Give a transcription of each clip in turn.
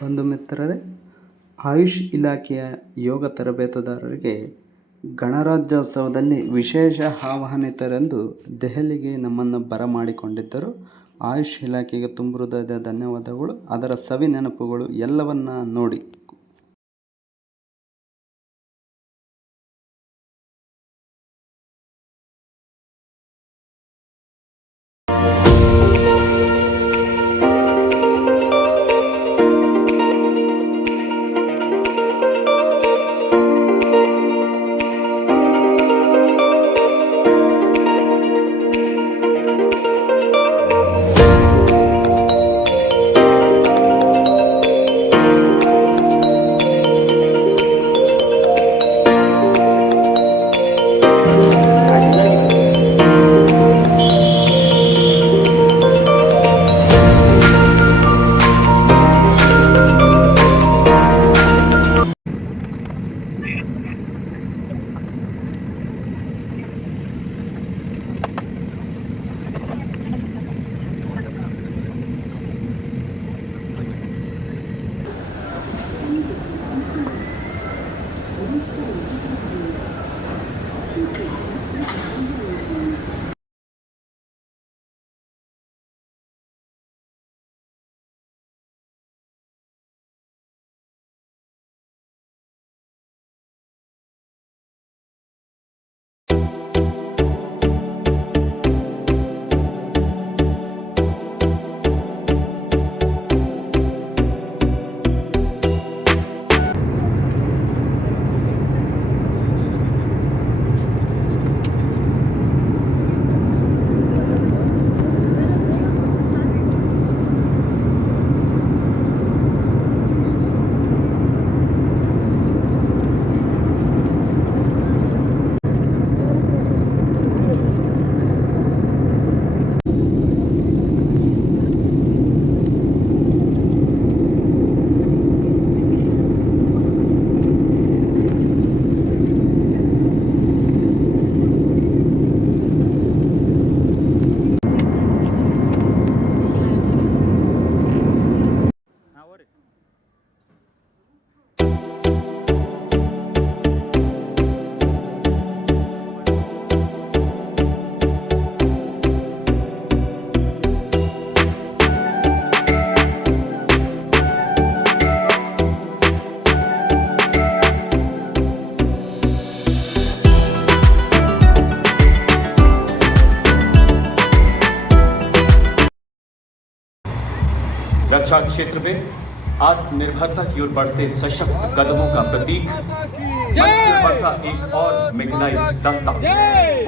ಬಂಧು ಮಿತ್ರರೇ, ಆಯುಷ್ ಇಲಾಖೆಯ ಯೋಗ ತರಬೇತುದಾರರಿಗೆ ಗಣರಾಜ್ಯೋತ್ಸವದಲ್ಲಿ ವಿಶೇಷ ಆಹ್ವಾನಿತರೆಂದು ದೆಹಲಿಗೆ ನಮ್ಮನ್ನು ಬರಮಾಡಿಕೊಂಡಿದ್ದರು. ಆಯುಷ್ ಇಲಾಖೆಗೆ ತುಂಬು ಹೃದಯದ ಧನ್ಯವಾದಗಳು. ಅದರ ಸವಿ ನೆನಪುಗಳು ಎಲ್ಲವನ್ನ ನೋಡಿ. रक्षा क्षेत्र में आत्मनिर्भरता की ओर बढ़ते सशक्त कदमों का प्रतीक मंच का एक और मैकेनाइज्ड दस्ता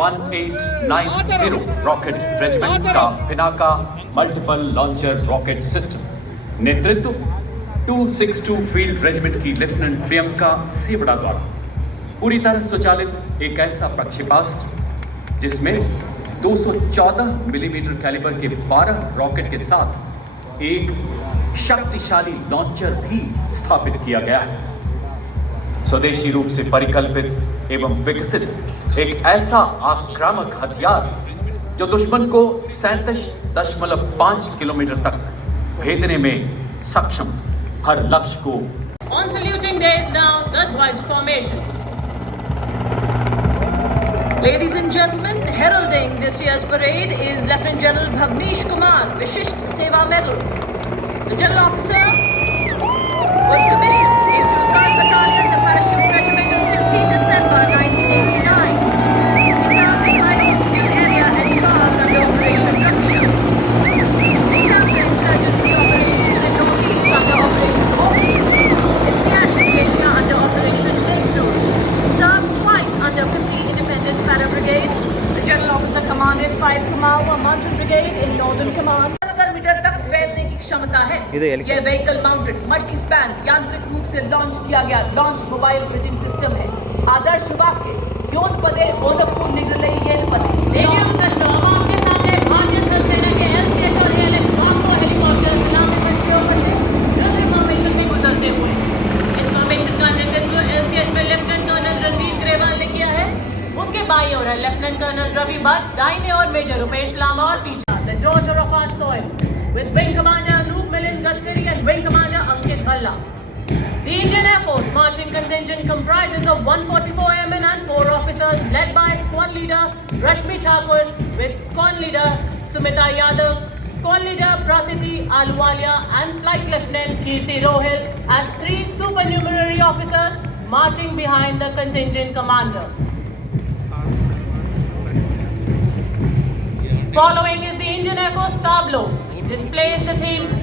1890 रॉकेट रेजिमेंट का Pinaka multiple launcher rocket system नेतृत्व 262 फील्ड रेजिमेंट की लेफ्टिनेंट प्रियंका सेवड़ा द्वारा पूरी तरह स्वचालित एक ऐसा प्रक्षेपास्त्र जिसमें 214 मिलीमीटर कैलिबर के 12 रॉकेट के साथ एक शक्तिशाली लॉन्चर भी स्थापित किया गया है। स्वदेशी रूप से परिकल्पित एवं विकसित एक ऐसा आक्रामक हथियार जो दुश्मन को 37.5 किलोमीटर तक भेदने में सक्षम, हर लक्ष्य को On saluting days now, the Dwaj formation. Ladies and gentlemen, heralding this year's parade is Lieutenant General Bhavnesh Kumar, Vishisht Seva Medal. The General Officer was commissioned into 3rd Battalion, the Parachute Regiment on 16 December 1989. He served in high altitude area and Kars under Operation Raksha. The counter-insurgency operations in Northeast under Operation Orchid. In Siachen, Chechnya under Operation Vindur. Served twice under 50 Independent Para Brigade. The General Officer commanded 5 Kumawa Mountain Brigade in Northern Command. Metre तक फैलने की क्षमता है। यह vehicle mounted multi span यांत्रिक रूप से लॉन्च किया गया लॉन्च मोबाइल ब्रिजिंग सिस्टम है। आदर्श वाक्य योन पदे ओनपुर निगले येन पदे मीडियम सस्टोमा के सामने भारतीय सेना के एल-8 और एल-X को हेलीकॉप्टर सलामी पर प्रयोग करते रुद्र फॉर्मेशन में गुजरते हुए इस फॉर्मेशन का नेतृत्व एल-8 में लेफ्टिनेंट कर्नल रणवीर ग्रेवाल ने किया है। उनके बाईं ओर है लेफ्टिनेंट कर्नल रवि भट्ट, दाहिने ओर मेजर रुपेश लांबा और पीछे the George of our soil with Wing Commander Anoop Milind Nitin Gadkari and Wing Commander Ankit Bhalla. The Indian Air Force marching contingent comprises of 144 airmen and 4 officers led by Squad Leader Rashmi Thakur with Squad Leader Sumita Yadav, Squad Leader Prakriti Ahluwalia and Flight Lieutenant Kirti Rohil as 3 supernumerary officers marching behind the contingent commander. Following is the Indian Air Force tableau, which displays the theme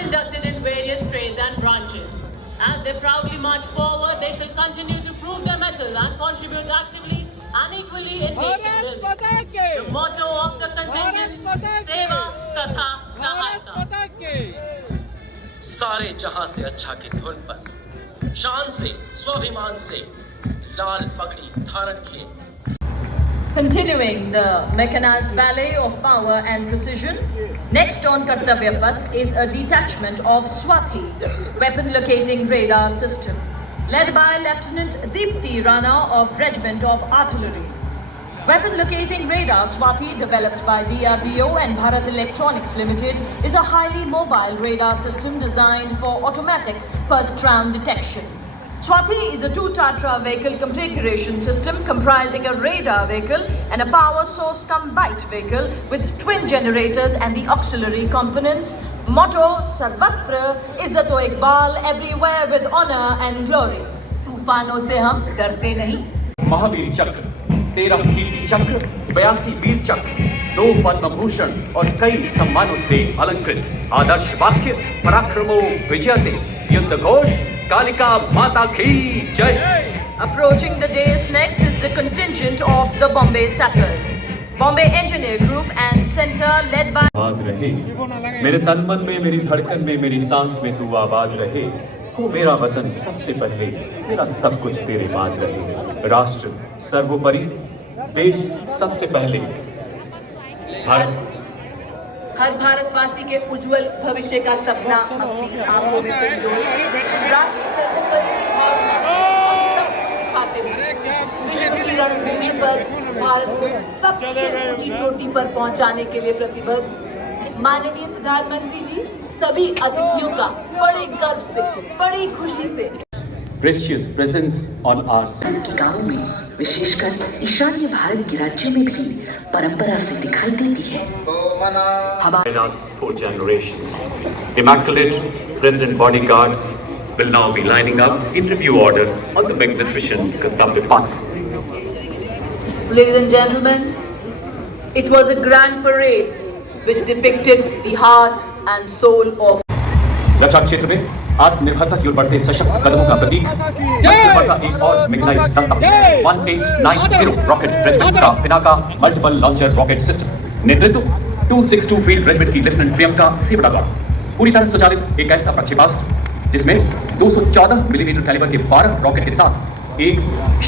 inducted in various trades and branches. As they proudly march forward, they shall continue to prove their mettle and contribute actively and equally in nation building. The motto of the contingent, Seva Tatha Sahayata. सारे जहां से अच्छा की धुन पर शान से स्वाभिमान से लाल पगड़ी धारण किए. Continuing the mechanized ballet of power and precision, next on Kartavya Path is a detachment of Swathi, weapon locating radar system, led by Lieutenant Deepti Rana of Regiment of Artillery. Weapon locating radar Swathi, developed by DRDO and Bharat Electronics Limited, is a highly mobile radar system designed for automatic first round detection. Swathi is a 2 Tatra vehicle configuration system comprising a radar vehicle and a power source cum bite vehicle with twin generators and the auxiliary components. Motto: Sarvatra Izzato Iqbal, everywhere with honor and glory. तूफानों से हम डरते नहीं. महावीर चक्र, 13 कीर्ति चक्र, 82 वीर चक्र, 2 पद्म भूषण और कई सम्मानों से अलंकृत. आदर्श वाक्य: पराक्रमो विजयते. युद्ध घोष: कालिका माता की जय. Approaching the dais next is the contingent of the Bombay Sappers, Bombay Engineer Group and Center led by आबाद रहे मेरे तन मन में, मेरी धड़कन में, मेरी सांस में तू आबाद रहे. हो मेरा वतन सबसे पहले, मेरा सब कुछ तेरे बाद रहे. राष्ट्र सर्वोपरि, देश सबसे पहले. भारत हर भारतवासी के उज्जवल भविष्य का सपना अपनी आंखों में संजोए राष्ट्र सर्वोपरि भावना हम सबको सिखाते हुए विश्व की रणभूमि पर भारत को सबसे ऊंची चोटी पर पहुंचाने के लिए प्रतिबद्ध. माननीय प्रधानमंत्री जी, सभी अतिथियों का बड़े गर्व से, बड़ी खुशी से precious presence on our Bharat के गांवों में, विशेषकर ईशान्य भारत के राज्यों में भी परंपरा से दिखाई देती है. in us for generations. Immaculate President Bodyguard will now be lining up in review order on the magnificent Kartavya Path. Ladies and gentlemen, it was a grand parade which depicted the heart and soul of रक्षा क्षेत्र में आत्मनिर्भरता की ओर बढ़ते सशक्त कदमों का प्रतीक मजबूत का एक और मैकेनाइज्ड दस्ता 1890 रॉकेट रेजिमेंट का Pinaka multiple launcher rocket system. नेतृत्व 262 फील्ड रेजिमेंट की लेफ्टिनेंट प्रियंका सेवड़ा द्वारा. पूरी तरह स्वचालित एक ऐसा प्रक्षेपास्त्र जिसमें 214 मिलीमीटर कैलिबर के 12 रॉकेट के साथ एक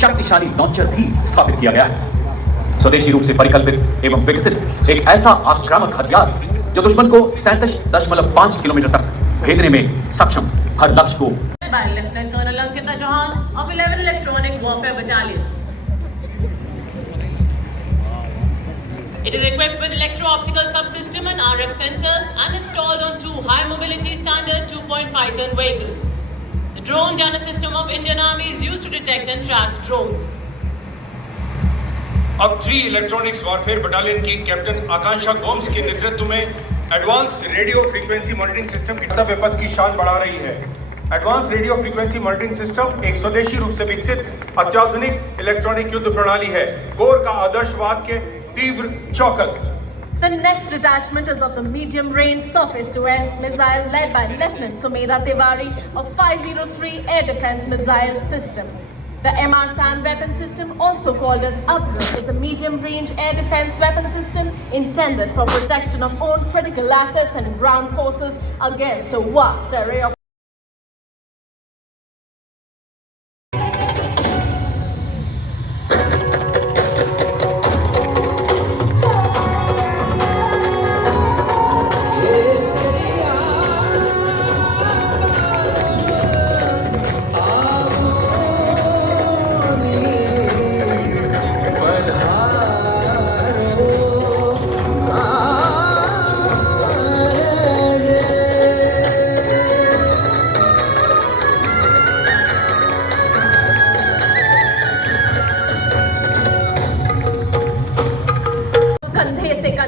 शक्तिशाली लॉन्चर भी स्थापित किया गया है. स्वदेशी रूप से परिकल्पित एवं विकसित एक ऐसा आक्रामक हथियार जो दुश्मन को 37.5 किलोमीटर तक भेदने में सक्षम. हर लक्ष्य को by Lieutenant Colonel Ankita Chauhan of 11 Electronic Warfare Battalion. It is equipped with electro-optical subsystem and RF sensors and installed on 2 high-mobility standard 2.5-ton vehicles. The drone jammer system of Indian Army is used to detect and track drones. अब 3 electronics warfare battalion की कैप्टन आकांक्षा गोम्स के नेतृत्व में advance radio frequency monitoring system की कर्तव्य पथ की शान बढ़ा रही है. Advance radio frequency monitoring system एक स्वदेशी रूप से विकसित अत्याधुनिक इलेक्ट्रॉनिक युद्ध प्रणाली है. कोर का आदर्श वाक्य तीव्र चौकस. The next detachment is of the medium-range surface-to-air missile led by Lieutenant Sumedha Tiwari of 503 Air Defense Missile System. The MR-SAM weapon system, also called as Abra, is a medium-range air defense weapon system intended for protection of own critical assets and ground forces against a vast array of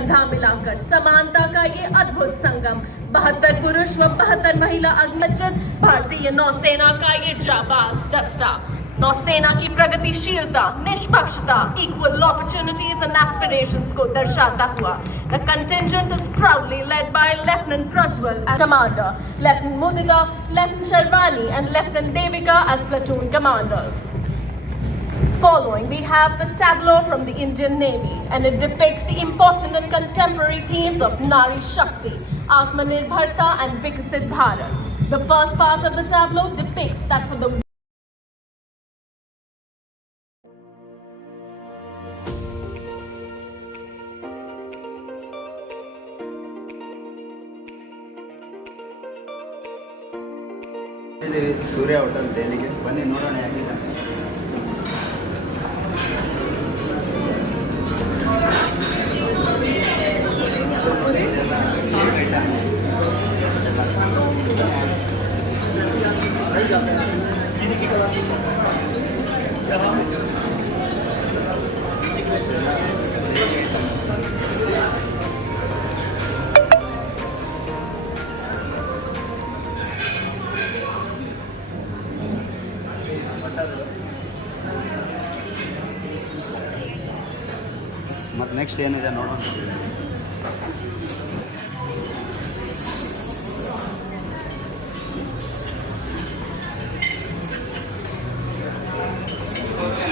कंधा मिलाकर समानता का ये अद्भुत संगम, 72 पुरुष व 72 महिला अग्निचित भारतीय नौसेना का ये जाबाज दस्ता, नौसेना की प्रगतिशीलता, निष्पक्षता, इक्वल अपॉर्चुनिटीज एंड एस्पिरेशंस को दर्शाता हुआ the contingent is proudly led by lieutenant Prajwal as commander, lieutenant Mudita, lieutenant Sharvani and lieutenant Devika as platoon commanders. Following, we have the tableau from the Indian Navy, and it depicts the important and contemporary themes of Nari Shakti, Atmanirbharta and Vikasit Bharat. The first part of the tableau depicts that for the ಸೂರ್ಯ ಹೋಟೆಲ್ ದೆಹಲಿಗೆ ಬನ್ನಿ ನೋಡೋಣ ಹೇಗಿದೆ. ಮತ್ತು ನೆಕ್ಸ್ಟ್ ಏನಿದೆ ನೋಡೋಣ.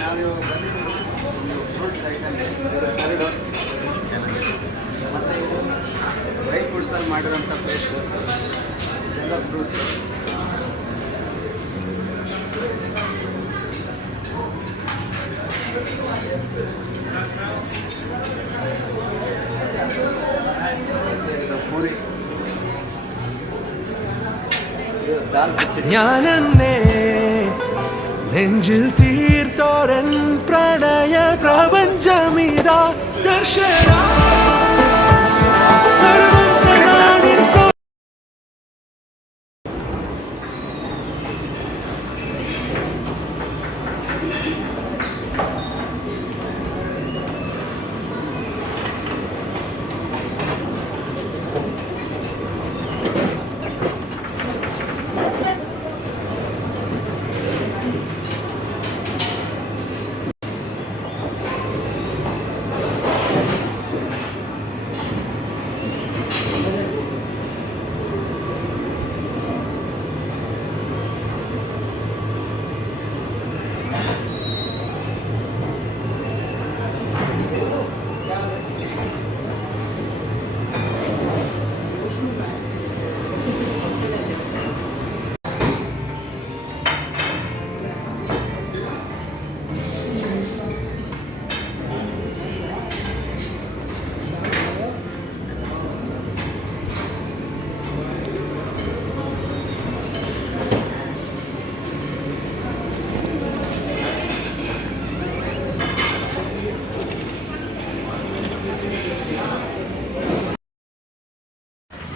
ನಾವಿವಾಗ fruits item ಮತ್ತು ಇದು ಡ್ರೈ ಫ್ರೂಟ್ಸಲ್ಲಿ ಮಾಡಿರೋಂಥ ಪೇಸ್ಟ್, ಇದೆಲ್ಲ ಫ್ರೂಟ್ಸ್. പൂരി, ദാൽ ഖിച്ചടി. ഞാനെന്നെ നെഞ്ചിൽ തീർത്തോരൻ പ്രണയ പ്രപഞ്ചമിതാ ദർശന സർവം സനാനിൻ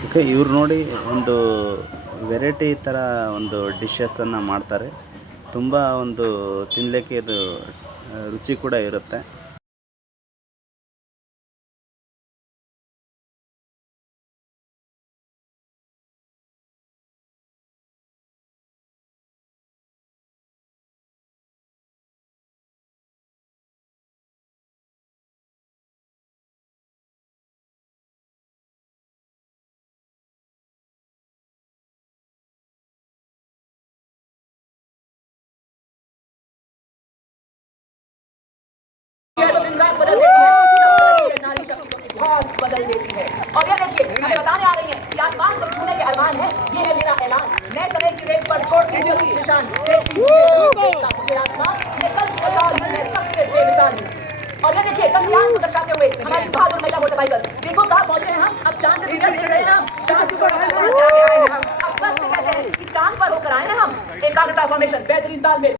ಓಕೆ, ಇವ್ರು ನೋಡಿ ಒಂದು ವೆರೈಟಿ ಥರ ಒಂದು ಡಿಶಸನ್ನು ಮಾಡ್ತಾರೆ. ತುಂಬ ಒಂದು ತಿನ್ನಲಿಕ್ಕೆ ಇದು ರುಚಿ ಕೂಡ ಇರುತ್ತೆ. बदल देती है, नारी शक्ति को बहुत बदल देती है। और ये देखिए, हमें बताने आ रही है कि आसमान को छूने के अरमान है। ये है मेरा ऐलान, मैं समय की रेत पर छोड़ती हूँ निशान। ये आसमान, ये कल की मशाल, मैं सबसे बेमिसाल हूँ। और ये देखिए, चंद्रयान को दर्शाते हुए हमारी बहादुर महिला मोटर बाइकर्स, देखो कहाँ पहुंचे हैं हम। अब चांद से देख रहे हैं हम, चांद से छोड़कर आगे आए हैं हम। अब कल से कहते हैं कि चांद पर होकर आए हैं हम। एकाग्रता फॉर्मेशन, बेहतरीन तालमेल।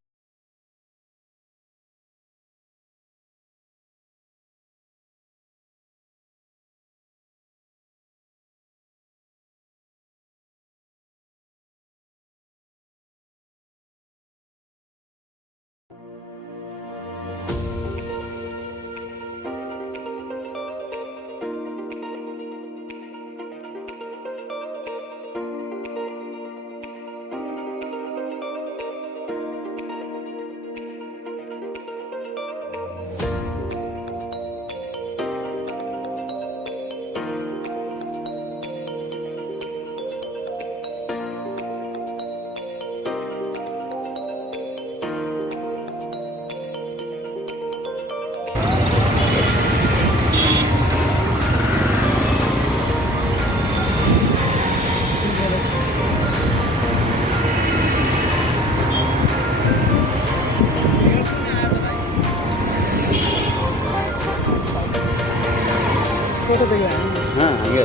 ಹಾಂ ಹಂಗೆ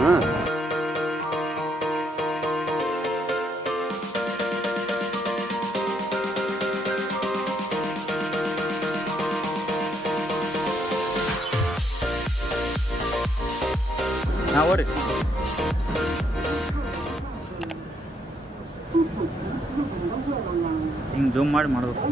ಹಾಂ ಓರಿ ಹಿಂಗೆ ಜೂಮ್ ಮಾಡಿ ಮಾಡಬೇಕು.